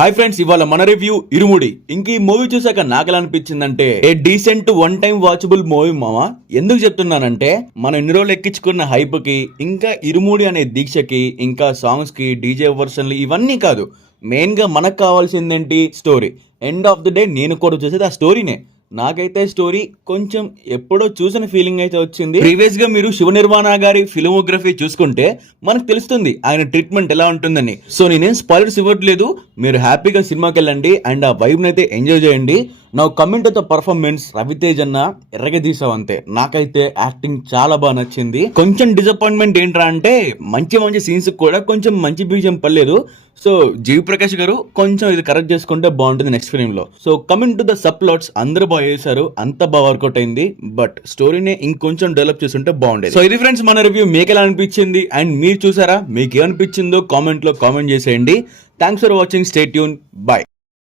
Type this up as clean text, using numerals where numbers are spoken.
Hi friends, ఇవాళ మన review ఇరుముడి. ఇంక ఈ మూవీ చూసాక నాకెలా అనిపించిందంటే a decent one time watchable movie మామా. ఎందుకు చెప్తున్నానంటే మనం ఇన్ని రోజులు ఎక్కించుకున్న హైప్ కి, ఇంకా ఇరుముడి అనే దీక్షకి, ఇంకా సాంగ్స్ కి, డీజే వర్షన్లు ఇవన్నీ కాదు, మెయిన్ గా మనకు కావాల్సిందేంటి? Story. End of the day నేను కూడా చూసేది ఆ స్టోరీనే. నాకైతే స్టోరీ కొంచెం ఎప్పుడో చూసిన ఫీలింగ్ అయితే వచ్చింది. ప్రీవియస్ గా మీరు శివ నిర్మాణ గారి ఫిల్మోగ్రఫీ చూసుకుంటే మనకు తెలుస్తుంది ఆయన ట్రీట్మెంట్ ఎలా ఉంటుందని. సో నేనేం స్పాయిలర్స్ ఇవ్వట్లేదు, మీరు హ్యాపీగా సినిమాకి వెళ్ళండి అండ్ ఆ వైబ్ అయితే ఎంజాయ్ చేయండి. నా కమెంట్ తో పర్ఫార్మెన్స్ రవితేజ్ అన్న ఎర్రగదీసావు అంతే. నాకైతే యాక్టింగ్ చాలా బాగా నచ్చింది. కొంచెం డిసప్పాయింట్మెంట్ ఏంట్రా అంటే మంచి మంచి సీన్స్ కూడా కొంచెం మంచి బీజం పర్లేదు. సో జీవి ప్రకాష్ గారు కొంచెం ఇది కరెక్ట్ చేసుకుంటే బాగుంటుంది నెక్స్ట్ ఫిల్మ్ లో. So coming to the sub plots, అందరూ బాగా చేశారు, అంత బాగా వర్కౌట్ అయింది. బట్ స్టోరీని ఇంకొంచెం డెవలప్ చేస్తుంటే బాగుండేది. సో ఇది ఫ్రెండ్స్ మన రివ్యూ. మీకు ఎలా అనిపించింది అండ్ మీరు చూసారా? మీకు ఏమనిపించిందో కామెంట్ లో కామెంట్ చేసేయండి. Thanks for watching. Stay tune. By.